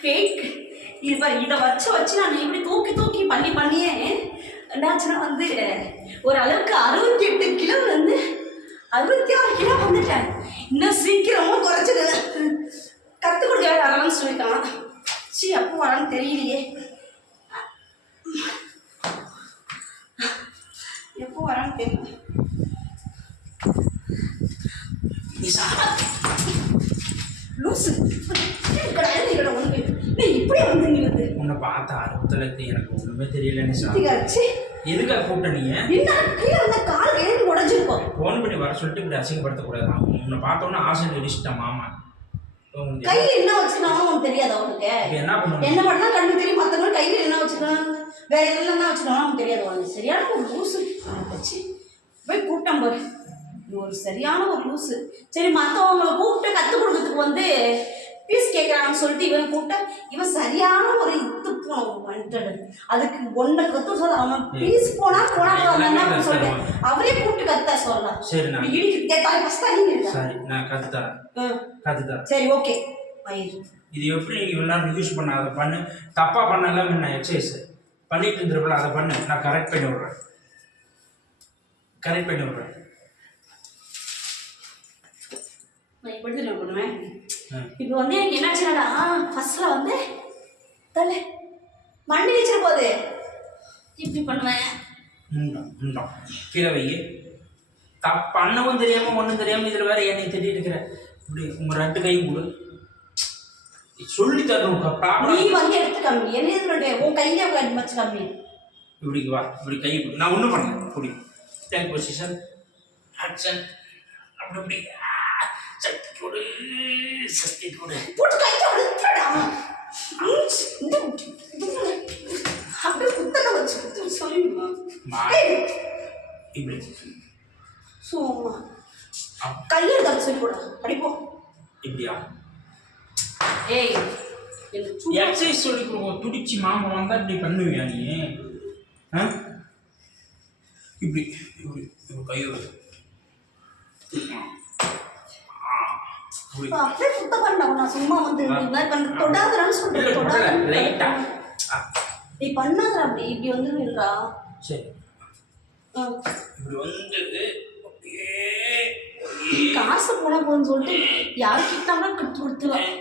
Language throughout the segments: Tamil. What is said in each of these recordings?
ஃபேக் இது இதை வச்சு வச்சு நான் இப்படி தூக்கி தூக்கி பண்ணி பண்ணியே என்னாச்சுன்னா வந்து ஒரு அளவுக்கு அறுபத்தி எட்டு கிலோ வந்து அறுபத்தி ஆறு கிலோ வந்துட்டேன். இன்னும் சீக்கிரமாக குறைச்சிடு. கற்றுக் கொடுக்க வரலாம்னு சொல்லிட்டான். சி அப்போ வரான்னு தெரியலையே. எப்போ வரான்னு தெரியல. லூசு. இக்கட அழுது இக்கட ஒன்று இப்படி வந்து உன்னை பார்த்த ஆர்வத்தில் எனக்கு ஒன்றுமே தெரியல நிஷா. எதுக்காக கூப்பிட்ட என்ன? கால் எழுந்து ஃபோன் பண்ணி வர சொல்லிட்டு இப்படி அசிங்கப்படுத்த உன்னை பார்த்தோன்னா ஆசை நடிச்சிட்டேன் மாமா. கையில் என்ன வச்சுருந்தாலும் உனக்கு தெரியாது அவனுக்கு என்ன பண்ணுவோம் என்ன பண்ணா கண்ணு தெரியும்? மற்றவங்க கையில் என்ன வச்சுருக்காங்க வேற என்ன வச்சுருந்தாலும் தெரியாது அவனுக்கு சரியான ஒரு லூசு. ஒரு சரியான ஒரு லூசு சரி மற்றவங்களை கூப்பிட்டு கற்றுக் கொடுக்கறதுக்கு வந்து பீஸ் கேட்குறாங்கன்னு சொல்லிட்டு இவன் கூப்பிட்டா இவன் சரியான ஒரு இது வந்துட்டு அதுக்கு ஒன்றை கற்று சொல்ல அவன் பீஸ் போனா போனா அப்படின்னு சொல்லிட்டு அவரே கூப்பிட்டு கத்த சொல்லலாம். சரி நான் இடிக்கு நீங்க இருக்கா சரி நான் கற்றுத்தரேன் கற்றுத்தரேன் சரி ஓகே இது எப்படி நீ இவ்வளோ நேரம் யூஸ் பண்ண அதை பண்ணு. தப்பாக பண்ணலாம் நான் எக்ஸசைஸ் பண்ணிட்டு இருந்திருப்பல அதை பண்ணு. நான் கரெக்ட் பண்ணி விட்றேன். கரெக்ட் பண்ணி விட்றேன். நான் இப்படி தான் பண்ணுவேன். இப்போ வந்து எனக்கு என்னாச்சுடா ஃபர்ஸ்ட்ல வந்து தலை மண்ணி வச்சிட போகுது. இப்படி பண்ணுவேன். கீழே வை. தப் பண்ணவும் தெரியாமல் ஒன்றும் தெரியாமல் இதில் வேற என்னை திட்டிட்டு இருக்கிற. இப்படி உங்கள் ரெண்டு கையும் கொடு. சொல்லி தரணும் நீ ப்ராப்ளம் வந்து எடுத்து கம்மி என்ன இது உன் கையிலே உட்காந்து வச்சு கம்மி இப்படி வா இப்படி கை கொடு. நான் ஒன்றும் பண்ணல. இப்படி டேக் பொசிஷன் ஆக்ஷன் அப்படி இப்படி ஆ, சக்தி கொடு சக்தி கொடு போட்டு கையை அழுத்தடா அப்படியே குத்தனை வச்சு குத்து சொல்லிடுமா மா இப்படி. சும்மா அப்- கையை எடுத்து சொல்லி போட. படிப்போம் இப்படியா? ஏய் எக்ஸசைஸ் சொல்லி கொடுப்போம் துடிச்சு மாமா வந்தால் இப்படி பண்ணுவியா நீ? ஆ? இப்படி இப்படி இப்படி கை வை. ஆ, இப்படி. இப்ப அப்படியே சுத்த பண்ண நான் சும்மா வந்து இல்ல, சொல்றேன் நீ பண்ணாதடா அப்படி இப்படி வந்துருவீங்களா சரி. இப்படி வந்து காசு போனா போதுன்னு சொல்லிட்டு யார் கிட்டாம கட்டு கொடுத்துருவேன்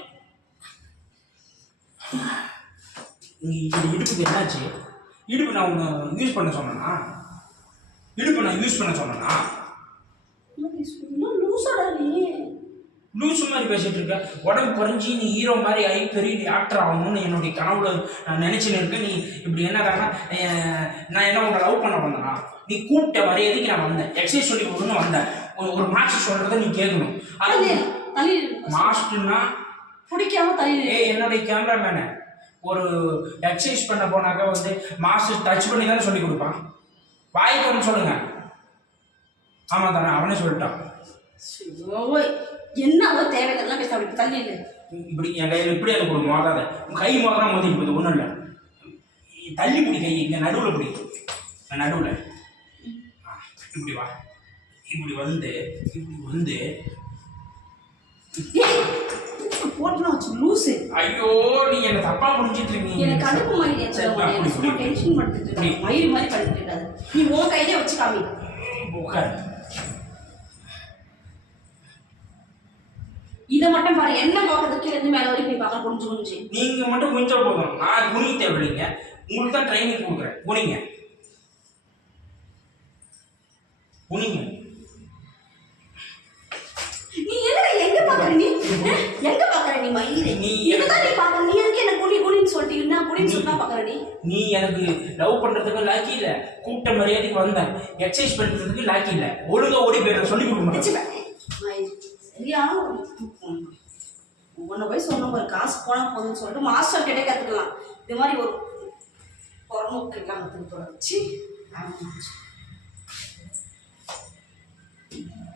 இடுப்புக்கு என்னாச்சு? இடுப்பு நான் உன்னை யூஸ் பண்ண சொன்னேனா? இடுப்பு நான் யூஸ் பண்ண சொன்னேனா? லூசாடா நீ. லூசு மாதிரி பேசிட்டு இருக்க. உடம்பு குறைஞ்சி நீ ஹீரோ மாதிரி ஆகி பெரிய ஆக்டர் ஆகணும்னு என்னுடைய கனவுல நான் நினைச்சுன்னு இருக்கேன். நீ இப்படி என்னடான்னா அஹ், நான் என்ன உன்னை லவ் பண்ண வந்தேனா நீ கூப்பிட்ட மரியாதைக்கு நான் வந்தேன். எக்ஸசைஸ் சொல்லி கொடுன்னு வந்தேன். ஒரு மாஸ்டர் சொல்றதை நீ கேட்கணும். அது மாஸ்டர்னா பிடிக்காம தள்ளி ஏ என்னுடைய கேமராமேனு ஒரு எக்ஸசைஸ் பண்ண போனாக்கா வந்து மாஸ்டர் டச் பண்ணி தானே சொல்லி கொடுப்பான். வாய்க்கு சொல்லுங்க. ஆமாம் தானே அவனே சொல்லிட்டான். ஓய் என்ன அவ தேவையில்லாம் பேச அப்படி தள்ளி இப்படி என் கையில் இப்படி அதை கொடுங்க மோதாத கை மோதினா மோதி போகுது ஒன்றும் இல்லை. தள்ளி பிடி கை இங்கே நடுவில் பிடி. நடுவில். இப்படி வா. இப்படி வந்து இப்படி வந்து. போட்டுனா வச்சு லூசு. ஐயோ நீ என்ன தப்பா புரிஞ்சிட்டு இருக்கீங்க? எனக்கு கடுப்பு மாதிரி. டென்ஷன் படுத்துட்டு இருக்காங்க மயிறு மாதிரி பண்ணிட்டு இருக்காது. நீ உன் கையிலே வச்சு காமி. உட்காரு. இதை மட்டும் பாரு என்ன பார்க்கறது? கீழே இருந்து மேலே வரைக்கும் போய் பார்க்க கொஞ்சம் கொஞ்சம் நீங்க மட்டும் குனிஞ்சா போதும். நான் குனிய தேவையில்லைங்க. உங்களுக்கு தான் ட்ரைனிங் கொடுக்குறேன். குனிங்க குனிங்க நீ என்ன எங்க பாக்குற நீ? எங்க பாக்குற நீ மயிறு நீ இதுதான் நீ பாக்குற நீ எதுக்கு என்ன குனி குனின்னு சொல்லிட்டு என்ன குனின்னு சொன்னா பாக்குற நீ? நீ எனக்கு லவ் பண்றதுக்கு லாக்கி இல்ல. கூப்பிட்ட மரியாதைக்கு வந்தேன். எக்ஸசைஸ் பண்றதுக்கு லாக்கி இல்ல. ஒழுங்கா ஓடி போயிடுற சொல்லி கொடுக்க தெரியாமல் ஒரு தூக்கம் ஒவ்வொன்றை போய் சொன்ன ஒரு காசு போனால் போதும்னு சொல்லிட்டு மாஸ்டர் கிட்டே கற்றுக்கலாம் இது மாதிரி ஒரு புறமுக்கெல்லாம் கற்றுக்கிட்டு வச்சு